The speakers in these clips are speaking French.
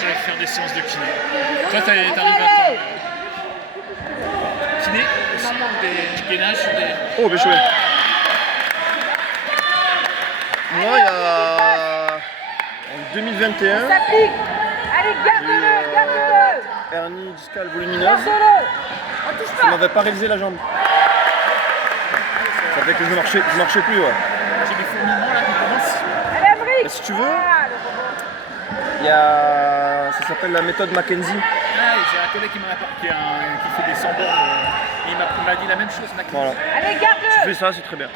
j'allais faire des séances de kiné. Toi, t'arrives à temps. Kiné aussi, des gainages, des... Oh, bien joué. Moi, il y a... En 2021, Ça pique. Allez, garde-le, garde-le. hernie discale volumineuse. Garde-le. On touche Ça pas. m'avait paralysé la jambe. Ça fait que je marchais plus, ouais. J'ai des fourmillements là qui commencent. Allez, Amric. Si tu veux, Ah, le robot. il y a... Ça s'appelle la méthode Mackenzie. Ah, j'ai un collègue qui fait des 100 bornes. Il m'a dit la même chose, Mackenzie. Voilà. Allez, Tu garde-le. fais ça, c'est très bien. Ah,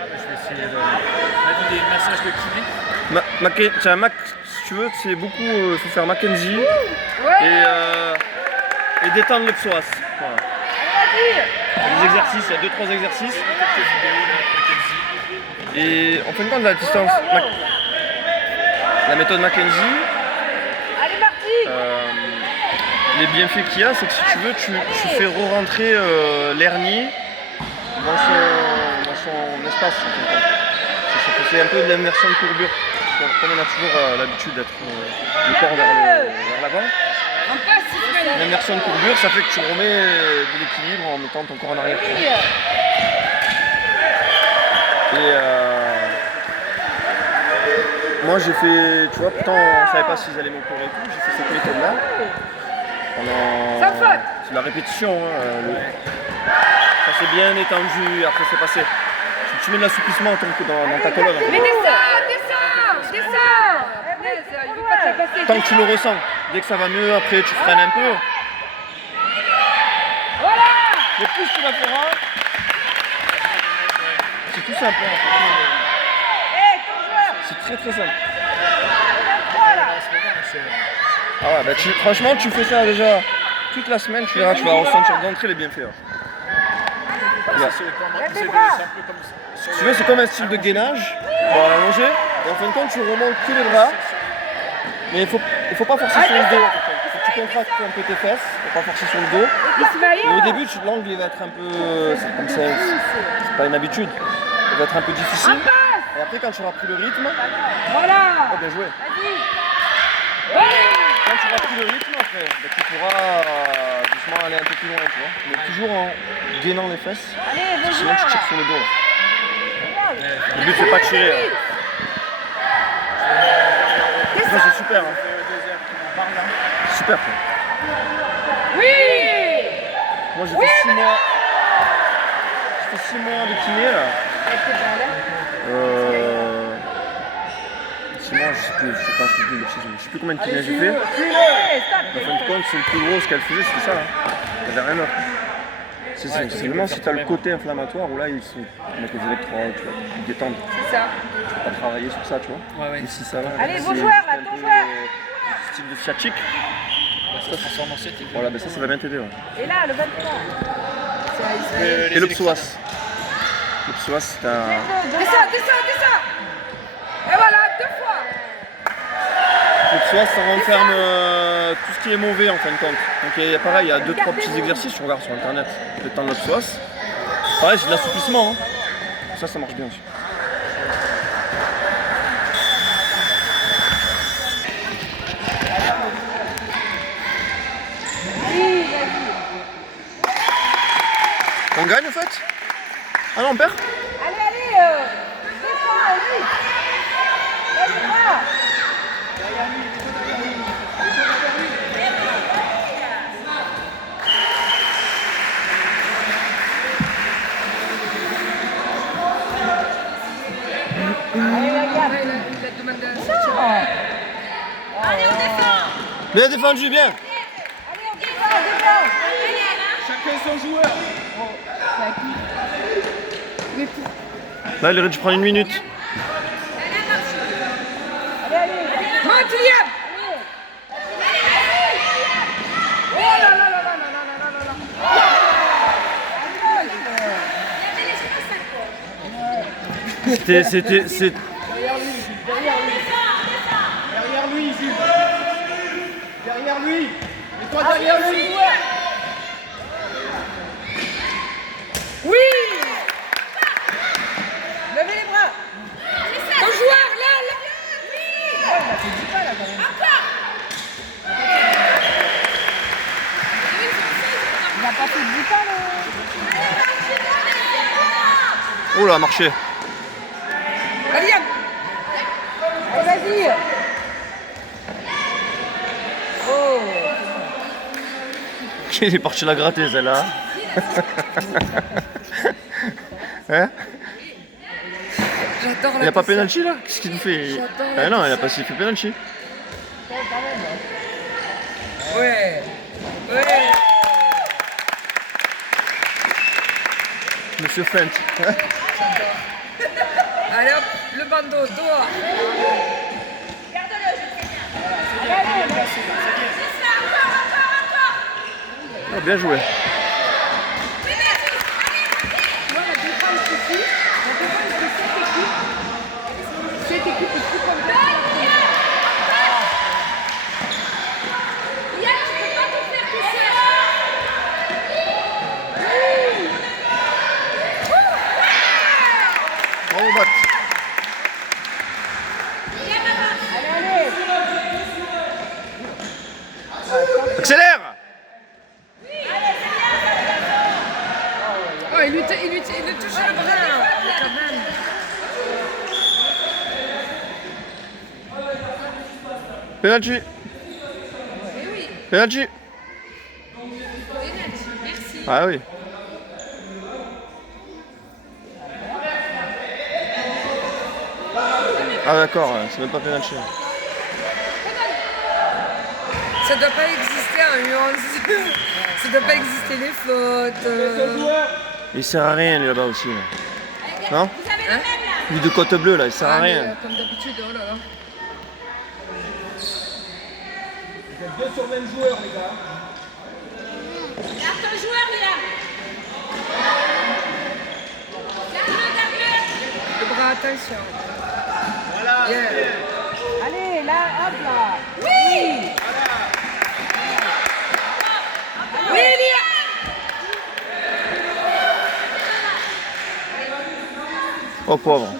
bah, je vais essayer de... On m'a dit des massages de kiné. Si tu veux, c'est beaucoup... Il faut faire Mackenzie Ouais. et détendre le psoas. Voilà. Allez, Les exercices, il y a 2-3 exercices. Quelques vidéos là, Mackenzie. Et en fin de compte, la distance... La méthode Mackenzie, vas-y. Allez, Marty. les bienfaits qu'il y a, c'est que si tu veux, tu fais re-rentrer l'hernie dans son espace. En fin de compte. C'est un peu de l'inversion de courbure. Comme on a toujours l'habitude d'être le corps vers l'avant. On passe 6 semaines. L'inversion de courbure, ça fait que tu remets de l'équilibre en mettant ton corps en arrière. Et moi j'ai fait, tu vois, pourtant on savait pas s'ils allaient m'opérer et tout, j'ai fait cette méthode là. Sans faute. C'est la répétition, hein, ça s'est bien étendu, après c'est passé. Tu mets de l'assouplissement dans ta colonne. Mais descends. Il veut pas te la passer. Tant que tu le ressens, dès que ça va mieux, après tu freines un peu. Voilà. Mais plus tu la feras, c'est tout simple. Hein, Hé, ton joueur. c'est très très simple. 23 là. Ah ouais, bah franchement, tu fais ça déjà toute la semaine, tu verras, tu vas ressentir d'entrée les bienfaits. Yeah. C'est les bras. un peu comme ça. Si tu veux, c'est comme un style de gainage, on va allonger, et en fin de compte, tu remontes que les bras, mais il faut pas forcer sur le dos. Il faut que tu contractes un peu tes fesses, il faut pas forcer sur le dos. Et au début, l'angle il va être un peu, c'est comme ça, c'est pas une habitude, il va être un peu difficile. Et après, quand tu auras pris le rythme, Voilà. oh, bien joué. Vas-y. Ouais. Quand tu auras pris le rythme, après, bah, tu pourras doucement aller un peu plus loin, tu vois. Mais toujours en gainant les fesses, Allez, vos sinon tu joueurs. tires sur le dos. Là. Le but c'est pas de tirer. Hein. Ça c'est super. Hein. Super. Quoi. Oui. Moi j'ai fait 6 mois. J'ai fait 6 mois de kiné là. 6 mois, je sais plus, je sais plus combien de kiné j'ai fait. En fin de compte, c'est le plus gros ce qu'elle faisait, c'était ça. Hein. Il n'y avait rien d'autre. C'est seulement si tu as le côté inflammatoire où là ils mettent les électrodes, tu vois, ils détendent. C'est ça. Tu peux pas travailler sur ça, tu vois. Ouais. Ici ça va. Allez, vos c'est joueurs, là, un ton peu, joueur. Style de sciatique. Ça se transforme en sciatique. Voilà, ben ça va bien t'aider. Ouais. Et là, le 23. Et le psoas. Le psoas, c'est un. Descends. Et voilà, 2 fois. Le psoas, ça renferme tout ce qui est mauvais en fin de compte. Donc il y a pareil, il y a 2-3 petits exercices, tu regardes sur internet, le temps de le psoas. Pareil, c'est de l'assouplissement. Hein. Ça marche bien aussi. On gagne en fait? Ah non, on perd? Allez, descends, lui. Lève-toi. Allez, on défend. Bien défendu, bien. Allez, on défend. Chacun son joueur. Là, il aurait dû prendre 1 minute. Allez. Kylian. Oh là là. C'était. Derrière lui, Jules. Derrière lui. Et toi derrière lui. Oui. Levez les bras. Ton joueur, là. Encore. Oh là, marché. Allez, Yann. Allez, vas-y. Oh. Il est parti la gratter celle-là. Hein? J'adore la Il n'y a pas Tessia. penalty là? Qu'est-ce qu'il nous fait? J'adore la Ah non, il Tessia. a pas sifflé penalty. Ouais. Ouais. Monsieur Fent. Allez hop, le bandeau, dehors. Oh, bien joué. Moi, la défense ici, cette équipe est plus complète. Bravo, Bat. Accélère! Oh, il lui touche le bras. Quand même. Penalty. Penalty. Merci. Ah oui. Ah d'accord, c'est même pas penalty. Ça doit pas exister un nuance. Ça doit pas exister les fautes. Il sert à rien lui là-bas aussi. Là. Non? Hein? Lui de côte bleue là, il sert à Ah, mais, rien. comme d'habitude, oh là là. Vous êtes 2 sur 20 joueurs, les gars. Garde ton joueur, Léa. Le bras, attention. Voilà. Yeah. Allez, là, hop là. Oui, Léa. Oh pauvre.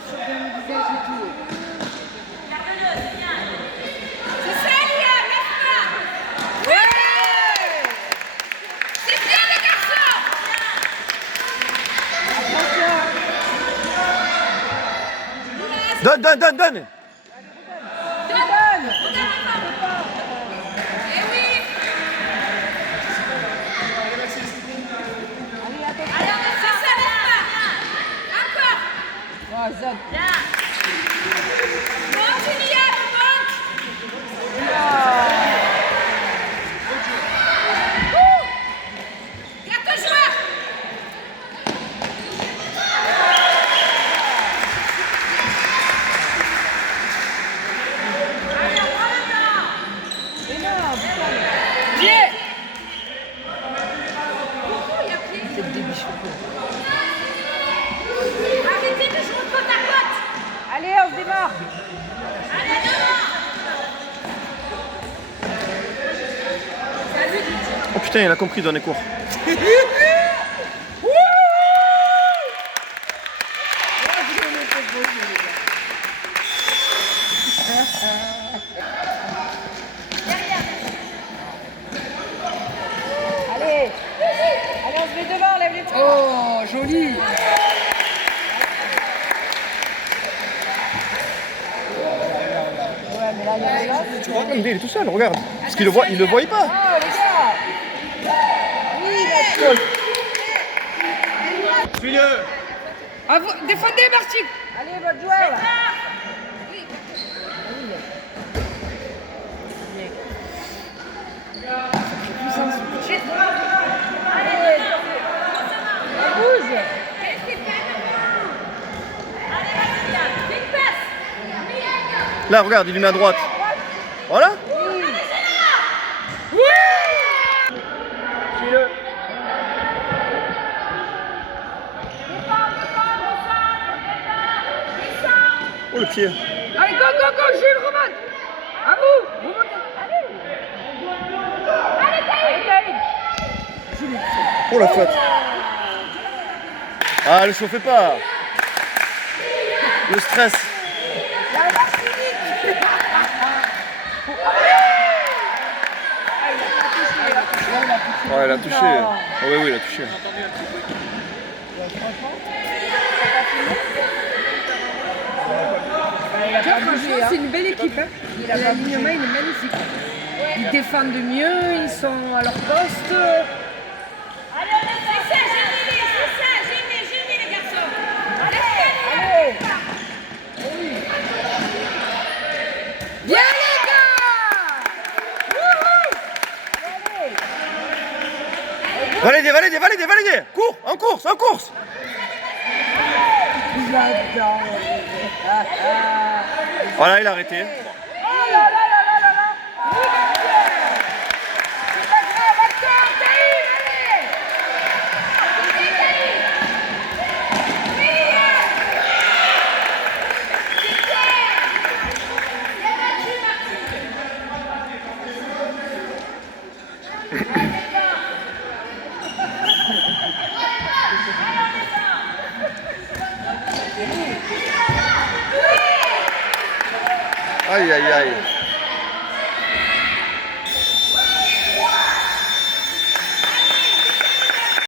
C'est ça, Léa, laisse-moi. Ouais. C'est bien, les garçons. Donne, donne, donne, donne! Eh oui. Allez, on est sur ça, laisse-moi. Encore. Oh, Zod. Monte, Léa, monte. Garde ton joueur. Allez, on prend le temps. Pied. Il y a pied. C'est débile. Arrêtez de jouer côte à côte. Allez, on se démarre. Allez, devant. Oh putain, il a compris, donner cours. Allez, on se met devant, lève les bras. Oh, joli. Tu vois comme il est tout seul, regarde. Parce qu'il le voit, il le voyait pas. Oh, les gars. Suis-le. À vous, défendez, Martin. Allez, votre joueur. Allez, bouge. Là, regarde, il lui met à droite. Voilà. Suis-le. Oh le pied. Allez, go, go, go, Jules, remonte. À vous. Remontez. Allez, Taïd. Oh la faute. Ah, le chauffez pas. Le stress. Ouais, il a touché. Ah oui, oui, il a touché. franchement, c'est une belle équipe. Hein. L'alignement, il est magnifique. Ils défendent mieux, ils sont à leur poste. Allez, on est fait ça, génie les garçons. Allez. Bien les gars. Validez. Cours, en course. Voilà, il a arrêté. Oh là là là là là là. C'est pas grave, attends, Taïm, allez. Aïe.